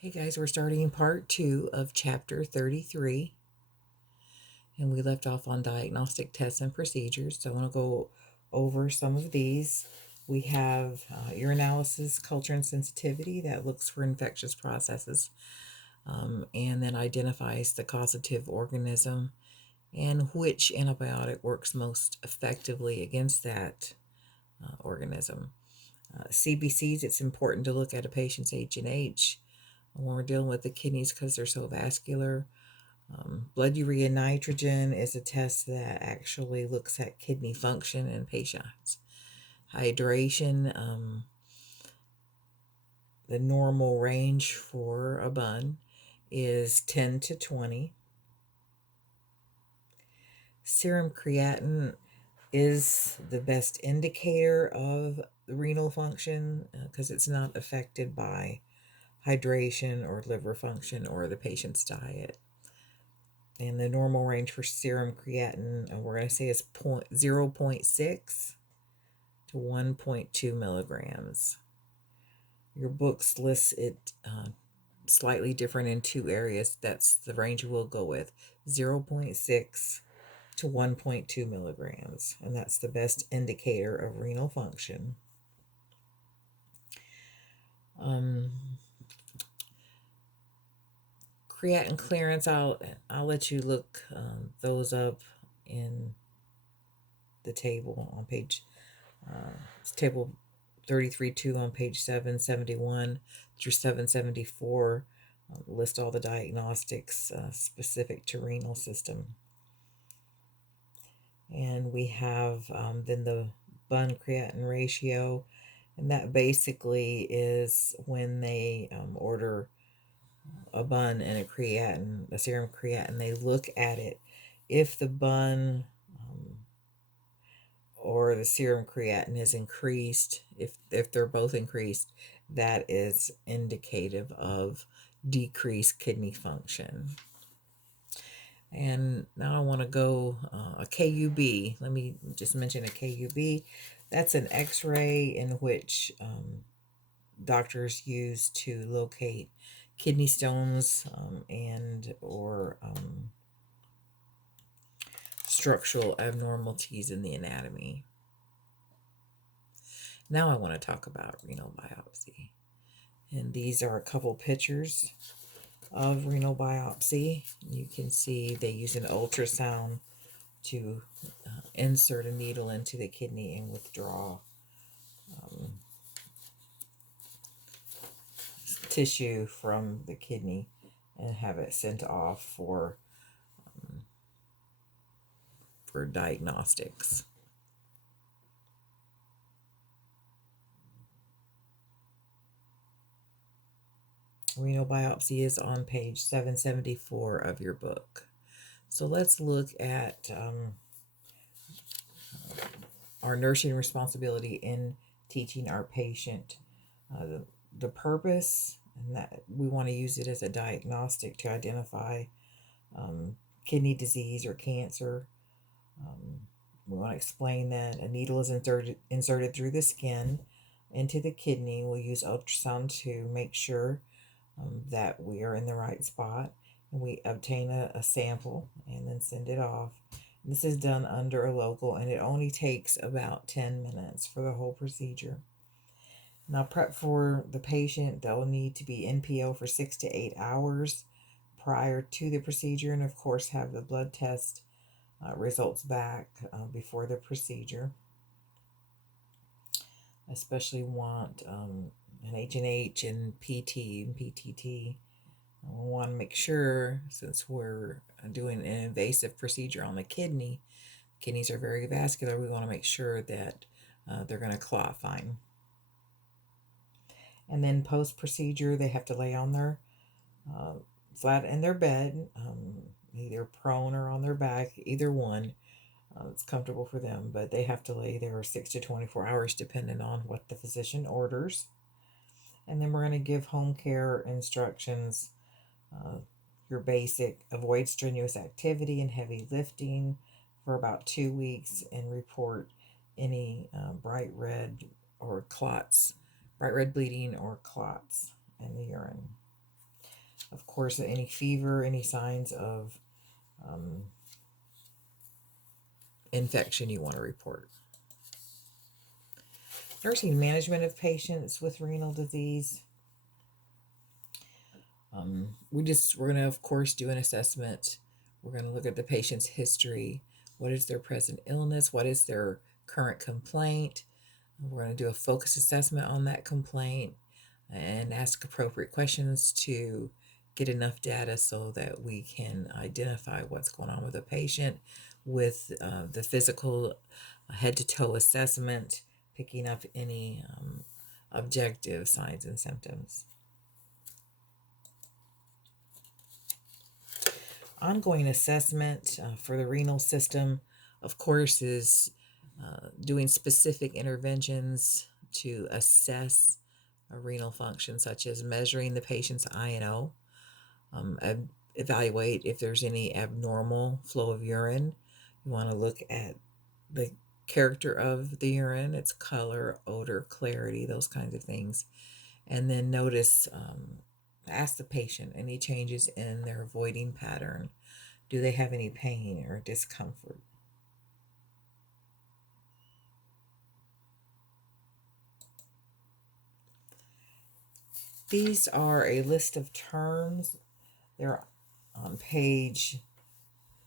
Hey guys, we're starting part 2 of chapter 33, and we left off on diagnostic tests and procedures. So I want to go over some of these. We have urinalysis, culture, and sensitivity that looks for infectious processes and then identifies the causative organism and which antibiotic works most effectively against that organism. CBCs, it's important to look at a patient's H&H when we're dealing with the kidneys because they're so vascular. Blood urea nitrogen is a test that actually looks at kidney function in patients. Hydration, the normal range for a bun is 10 to 20. Serum creatinine is the best indicator of renal function because it's not affected by hydration or liver function or the patient's diet. And the normal range for serum creatinine, we're going to say is 0.6 to 1.2 milligrams. Your books lists it slightly different in two areas. That's the range we'll go with, 0.6 to 1.2 milligrams. And that's the best indicator of renal function. Creatinine clearance, I'll let you look those up in the table on page it's table 33.2 on page 771 through 774. List all the diagnostics specific to renal system. And we have then the bun creatinine ratio, and that basically is when they order a bun and a serum creatinine, they look at it. If the bun or the serum creatinine is increased, if they're both increased, that is indicative of decreased kidney function. And now I want to go a KUB. Let me just mention a KUB. That's an x-ray in which doctors use to locate kidney stones and or structural abnormalities in the anatomy. Now I want to talk about renal biopsy. And these are a couple pictures of renal biopsy. You can see they use an ultrasound to insert a needle into the kidney and withdraw tissue from the kidney and have it sent off for diagnostics. Renal biopsy is on page 774 of your book. So let's look at our nursing responsibility in teaching our patient. The purpose, and that we want to use it as a diagnostic to identify kidney disease or cancer. We want to explain that a needle is inserted through the skin into the kidney. We'll use ultrasound to make sure that we are in the right spot, and we obtain a sample and then send it off. This is done under a local, and it only takes about 10 minutes for the whole procedure. Now, prep for the patient, they'll need to be NPO for 6 to 8 hours prior to the procedure, and of course have the blood test results back before the procedure. Especially want an H&H and PT and PTT. We want to make sure, since we're doing an invasive procedure on the kidney, kidneys are very vascular, we want to make sure that they're going to clot fine. And then post-procedure, they have to lay on their flat in their bed, either prone or on their back, either one. It's comfortable for them, but they have to lay there 6 to 24 hours depending on what the physician orders. And then we're going to give home care instructions. Your basic: avoid strenuous activity and heavy lifting for about 2 weeks, and report any bright red bleeding or clots in the urine. Of course, any fever, any signs of infection you want to report. Nursing management of patients with renal disease. We're going to, of course, do an assessment. We're going to look at the patient's history. What is their present illness? What is their current complaint? We're going to do a focus assessment on that complaint and ask appropriate questions to get enough data so that we can identify what's going on with the patient with the physical head-to-toe assessment, picking up any objective signs and symptoms. Ongoing assessment for the renal system, of course, is doing specific interventions to assess a renal function, such as measuring the patient's I&O, evaluate if there's any abnormal flow of urine. You want to look at the character of the urine, its color, odor, clarity, those kinds of things. And then notice, ask the patient any changes in their voiding pattern. Do they have any pain or discomfort? These are a list of terms. They're on page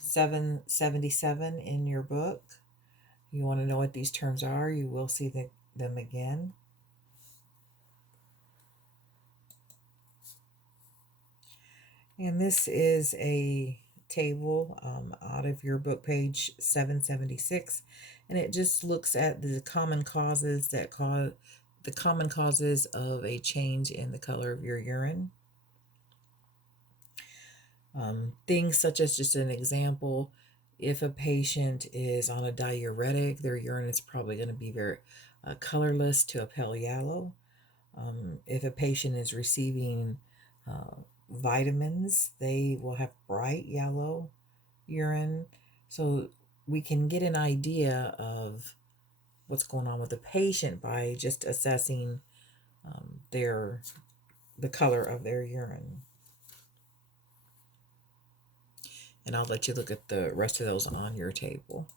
777 in your book. You want to know what these terms are, you will see them again. And this is a table out of your book, page 776, and it just looks at the common causes of a change in the color of your urine. Things such as, just an example, if a patient is on a diuretic, their urine is probably going to be very colorless to a pale yellow. If a patient is receiving vitamins, they will have bright yellow urine. So we can get an idea of what's going on with the patient by just assessing the color of their urine. And I'll let you look at the rest of those on your table.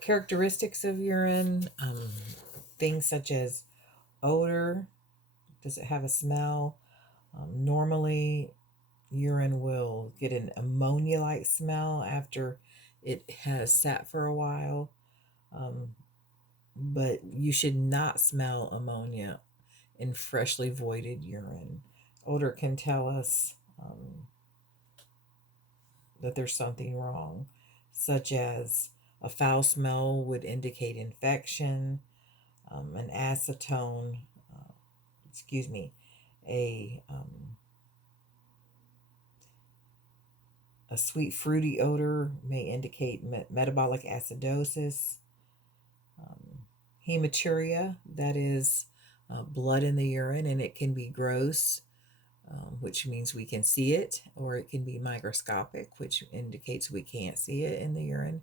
Characteristics of urine, things such as odor. Does it have a smell? Normally, urine will get an ammonia-like smell after it has sat for a while. But you should not smell ammonia in freshly voided urine. Odor can tell us that there's something wrong, such as a foul smell would indicate infection, an acetone, a sweet fruity odor may indicate metabolic acidosis. Hematuria, that is blood in the urine, and it can be gross, which means we can see it, or it can be microscopic, which indicates we can't see it in the urine.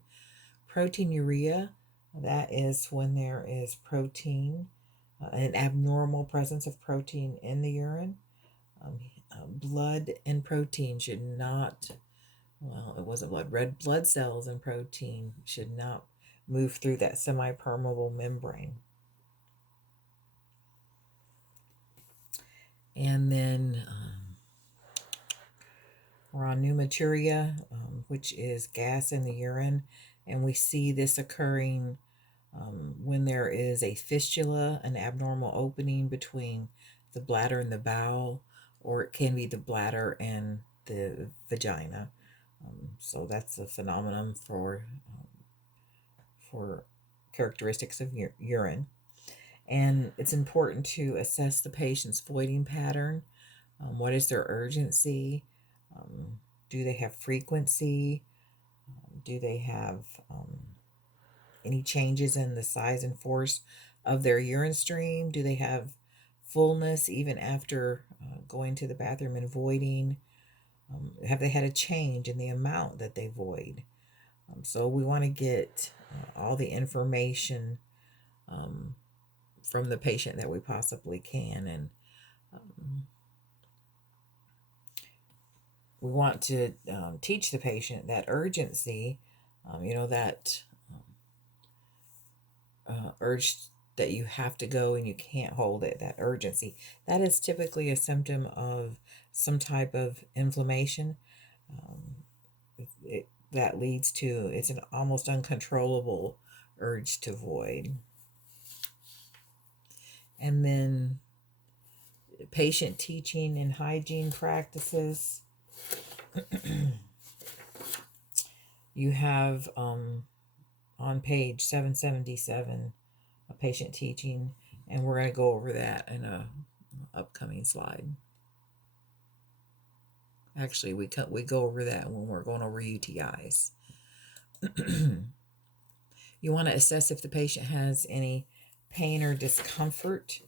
Proteinuria, that is when there is protein, an abnormal presence of protein in the urine. Blood and protein should not, it wasn't blood, red blood cells and protein should not move through that semi-permeable membrane. And then we're on pneumaturia, which is gas in the urine, and we see this occurring when there is a fistula, an abnormal opening between the bladder and the bowel, or it can be the bladder and the vagina. So that's a phenomenon for characteristics of urine. And it's important to assess the patient's voiding pattern. What is their urgency? Do they have frequency? Do they have any changes in the size and force of their urine stream? Do they have fullness even after going to the bathroom and voiding? Have they had a change in the amount that they void? So we want to get all the information from the patient that we possibly can. And we want to teach the patient that urgency, that urge that you have to go and you can't hold it, that urgency. That is typically a symptom of some type of inflammation. That leads to it's an almost uncontrollable urge to void. And then patient teaching and hygiene practices. You have on page 777 a patient teaching, and we're going to go over that in a upcoming slide. Actually, we go over that when we're going over UTIs. You want to assess if the patient has any pain or discomfort.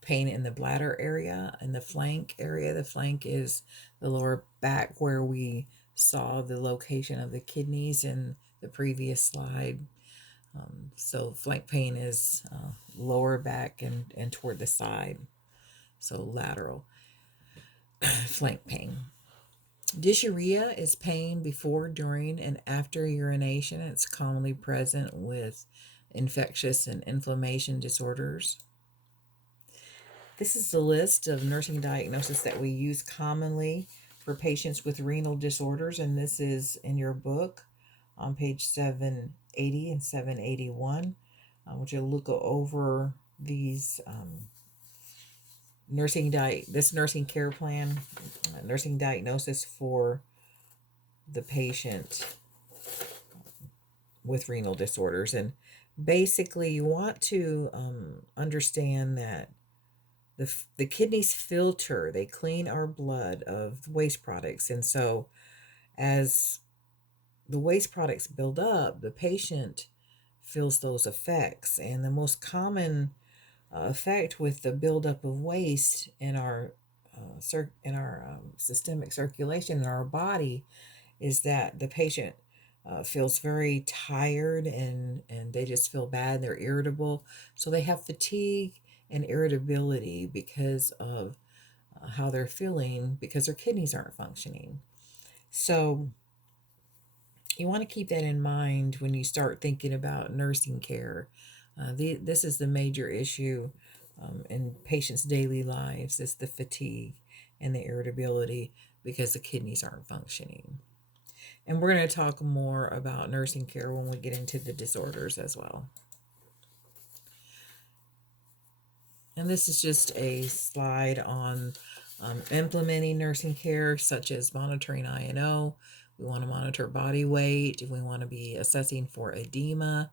Pain in the bladder area and the flank area. The flank is the lower back where we saw the location of the kidneys in the previous slide. So flank pain is lower back and toward the side. So lateral flank pain. Dysuria is pain before, during, and after urination. It's commonly present with infectious and inflammation disorders. This is the list of nursing diagnoses that we use commonly for patients with renal disorders, and this is in your book on page 780 and 781. Which you'll look over these this nursing care plan, nursing diagnosis for the patient with renal disorders. And basically, you want to understand that the kidneys filter, they clean our blood of waste products. And so as the waste products build up, the patient feels those effects. And the most common effect with the buildup of waste in our systemic circulation in our body is that the patient feels very tired, and they just feel bad. They're irritable. So they have fatigue and irritability because of how they're feeling, because their kidneys aren't functioning. So you want to keep that in mind when you start thinking about nursing care. This is the major issue in patients' daily lives, is the fatigue and the irritability because the kidneys aren't functioning. And we're going to talk more about nursing care when we get into the disorders as well. And this is just a slide on implementing nursing care, such as monitoring INO. We want to monitor body weight. We want to be assessing for edema.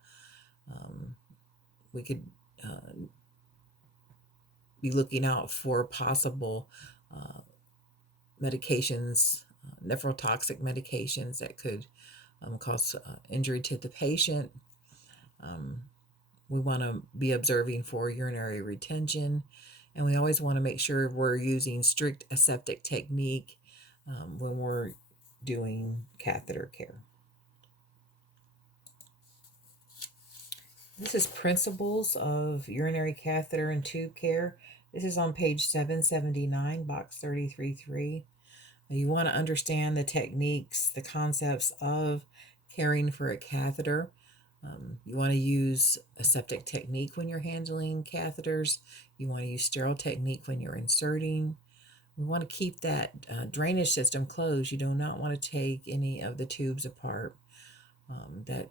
We could be looking out for possible medications, nephrotoxic medications that could cause injury to the patient. We want to be observing for urinary retention, and we always want to make sure we're using strict aseptic technique when we're doing catheter care. This is principles of urinary catheter and tube care. This is on page 779, box 33.3. You want to understand the techniques, the concepts of caring for a catheter. You want to use aseptic technique when you're handling catheters. You want to use sterile technique when you're inserting. We want to keep that drainage system closed. You do not want to take any of the tubes apart. That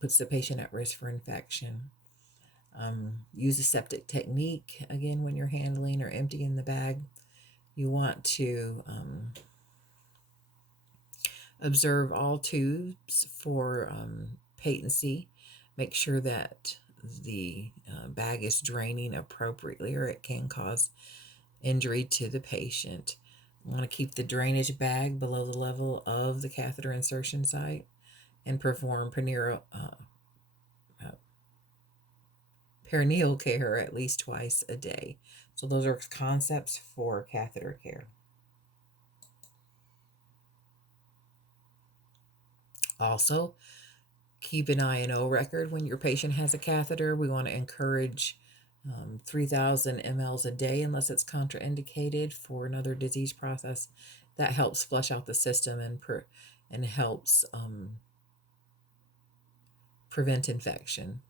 puts the patient at risk for infection. Use aseptic technique, again, when you're handling or emptying the bag. You want to observe all tubes for patency. Make sure that the bag is draining appropriately, or it can cause injury to the patient. You want to keep the drainage bag below the level of the catheter insertion site, and perform perineal care at least twice a day. So those are concepts for catheter care. Also, keep an INO record when your patient has a catheter. We want to encourage 3,000 mLs a day unless it's contraindicated for another disease process. That helps flush out the system and helps prevent infection.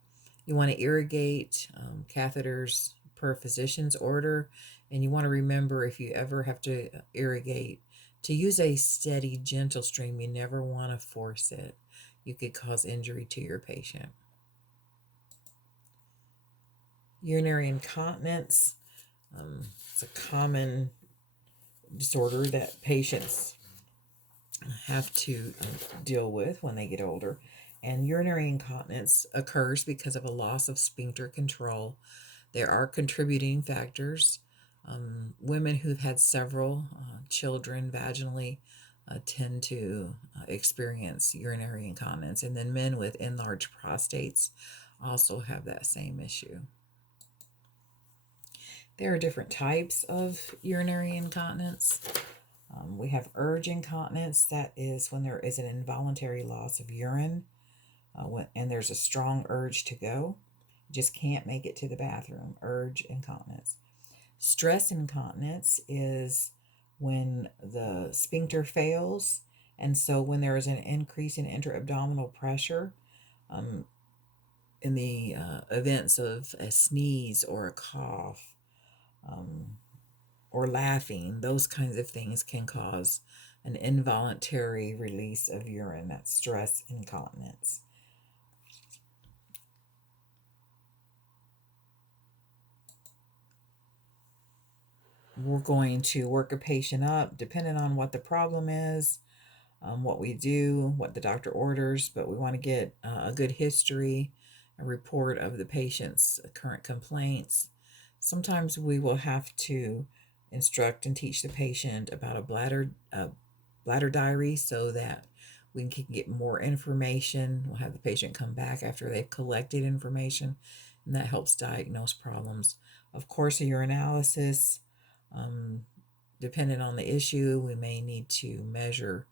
You want to irrigate catheters per physician's order, and you want to remember if you ever have to irrigate to use a steady, gentle stream. You never want to force it. You could cause injury to your patient. Urinary incontinence. It's a common disorder that patients have to deal with when they get older. And urinary incontinence occurs because of a loss of sphincter control. There are contributing factors. Women who've had several children vaginally tend to experience urinary incontinence, and then men with enlarged prostates also have that same issue. There are different types of urinary incontinence. We have urge incontinence. That is when there is an involuntary loss of urine and there's a strong urge to go. You just can't make it to the bathroom. Urge incontinence. Stress incontinence is when the sphincter fails, and so when there is an increase in intra-abdominal pressure in the events of a sneeze or a cough, or laughing, those kinds of things can cause an involuntary release of urine. That's stress incontinence. We're going to work a patient up depending on what the problem is, what we do, what the doctor orders, but we want to get a good history, a report of the patient's current complaints. Sometimes we will have to instruct and teach the patient about a bladder diary so that we can get more information. We'll have the patient come back after they've collected information, and that helps diagnose problems. Of course, a urinalysis, depending on the issue, we may need to measure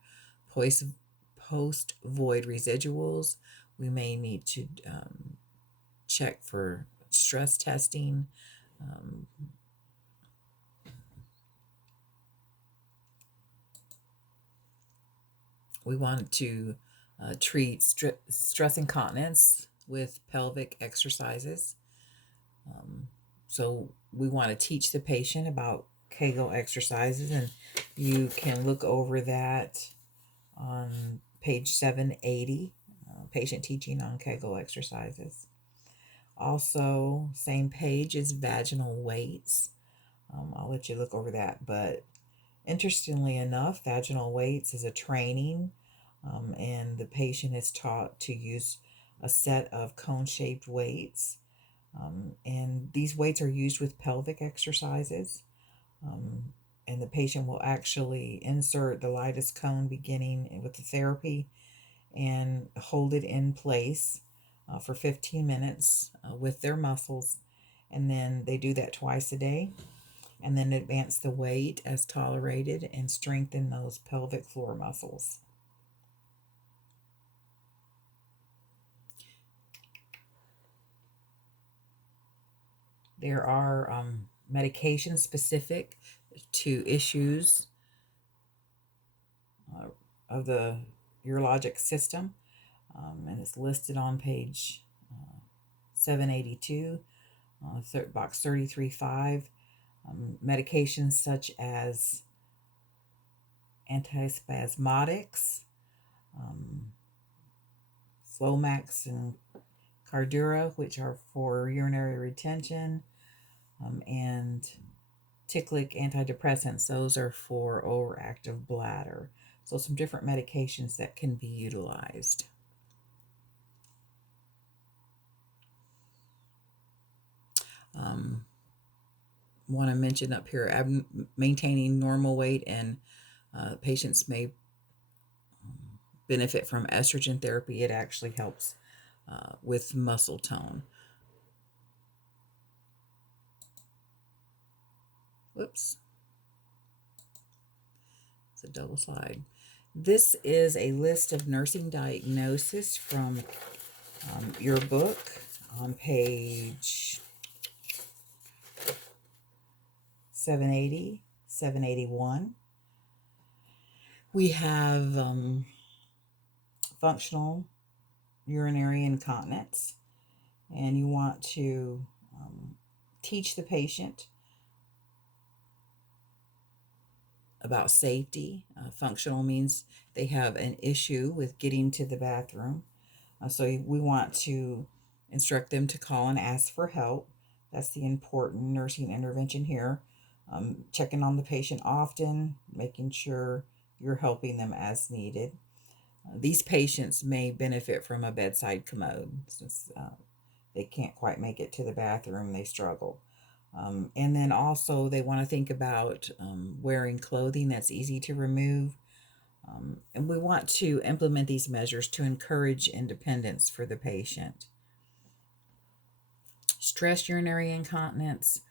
post-void residuals. We may need to check for stress testing. We want to treat stress incontinence with pelvic exercises. So we want to teach the patient about Kegel exercises, and you can look over that on page 780, patient teaching on Kegel exercises. Also, same page is vaginal weights. I'll let you look over that, but interestingly enough, vaginal weights is a training, and the patient is taught to use a set of cone-shaped weights, and these weights are used with pelvic exercises, and the patient will actually insert the lightest cone beginning with the therapy and hold it in place for 15 minutes with their muscles, and then they do that twice a day, and then advance the weight as tolerated and strengthen those pelvic floor muscles. There are medications specific to issues of the urologic system, and it's listed on page 782, box 33.5. Medications such as antispasmodics, Flomax and Cardura, which are for urinary retention, and Ticklic antidepressants, those are for overactive bladder. So some different medications that can be utilized. Want to mention up here, maintaining normal weight, and patients may benefit from estrogen therapy. It actually helps with muscle tone. Whoops. It's a double slide. This is a list of nursing diagnosis from your book on page 780, 781. We have functional urinary incontinence, and you want to teach the patient about safety. Functional means they have an issue with getting to the bathroom. So we want to instruct them to call and ask for help. That's the important nursing intervention here. Checking on the patient often, making sure you're helping them as needed. These patients may benefit from a bedside commode since they can't quite make it to the bathroom, they struggle. And then also, they want to think about wearing clothing that's easy to remove. And we want to implement these measures to encourage independence for the patient. Stress urinary incontinence.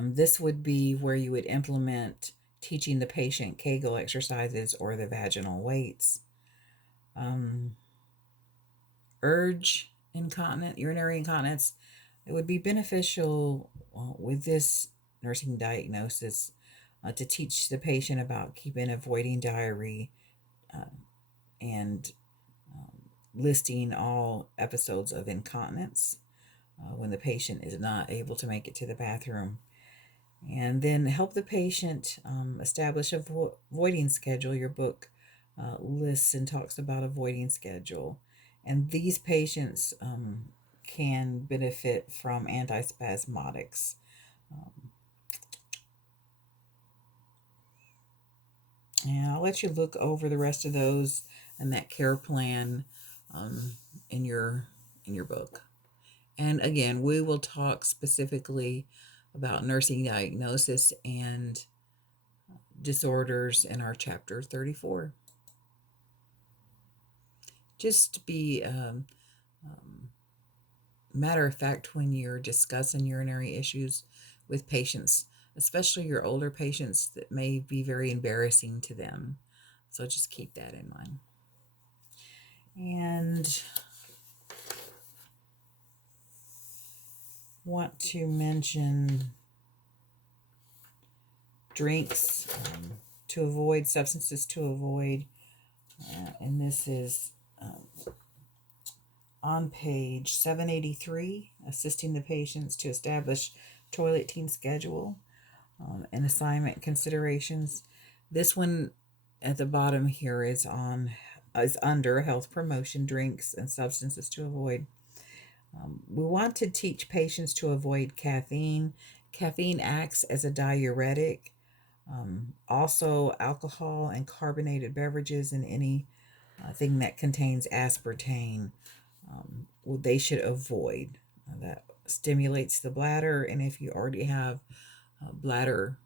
This would be where you would implement teaching the patient Kegel exercises or the vaginal weights. Urge incontinence, urinary incontinence. It would be beneficial with this nursing diagnosis to teach the patient about avoiding diarrhea and listing all episodes of incontinence when the patient is not able to make it to the bathroom. And then help the patient establish a voiding schedule. Your book lists and talks about a voiding schedule. And these patients can benefit from antispasmodics. And I'll let you look over the rest of those and that care plan in your book. And again, we will talk specifically about nursing diagnosis and disorders in our chapter 34. Just to be matter of fact when you're discussing urinary issues with patients, especially your older patients, that may be very embarrassing to them. So just keep that in mind. And want to mention drinks to avoid, substances to avoid. And this is on page 783, assisting the patients to establish toileting schedule and assignment considerations. This one at the bottom here is under health promotion, drinks and substances to avoid. We want to teach patients to avoid caffeine. Caffeine acts as a diuretic. Also, alcohol and carbonated beverages and any thing that contains aspartame, they should avoid. That stimulates the bladder, and if you already have bladder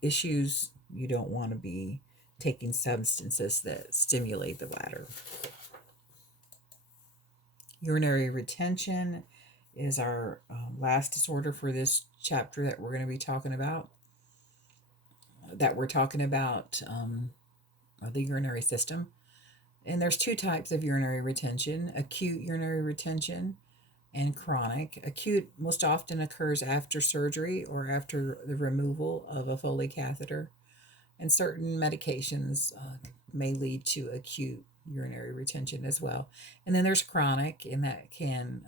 issues, you don't want to be taking substances that stimulate the bladder. Urinary retention is our last disorder for this chapter that we're going to be talking about. The urinary system. And there's two types of urinary retention: acute urinary retention and chronic. Acute most often occurs after surgery or after the removal of a Foley catheter, and certain medications may lead to acute urinary retention as well. And then there's chronic, and that can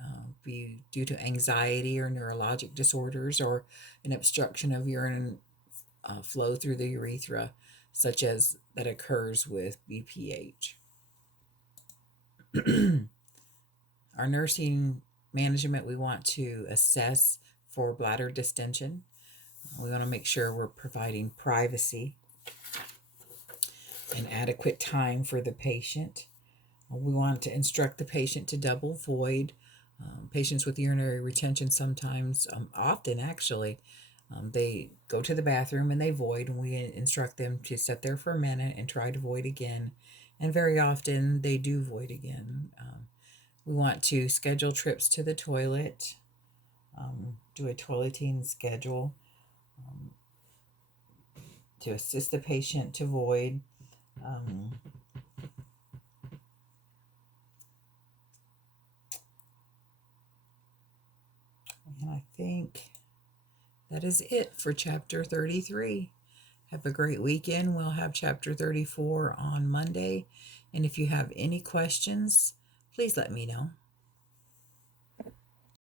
be due to anxiety or neurologic disorders or an obstruction of urine flow through the urethra, such as that occurs with BPH. Our nursing management, we want to assess for bladder distension. We want to make sure we're providing privacy and adequate time for the patient. We want to instruct the patient to double void. Patients with urinary retention sometimes, often actually, they go to the bathroom and they void, and we instruct them to sit there for a minute and try to void again. And very often they do void again. We want to schedule trips to the toilet, do a toileting schedule to assist the patient to void. And I think that is it for chapter 33. Have a great weekend. We'll have chapter 34 on Monday. And if you have any questions, please let me know.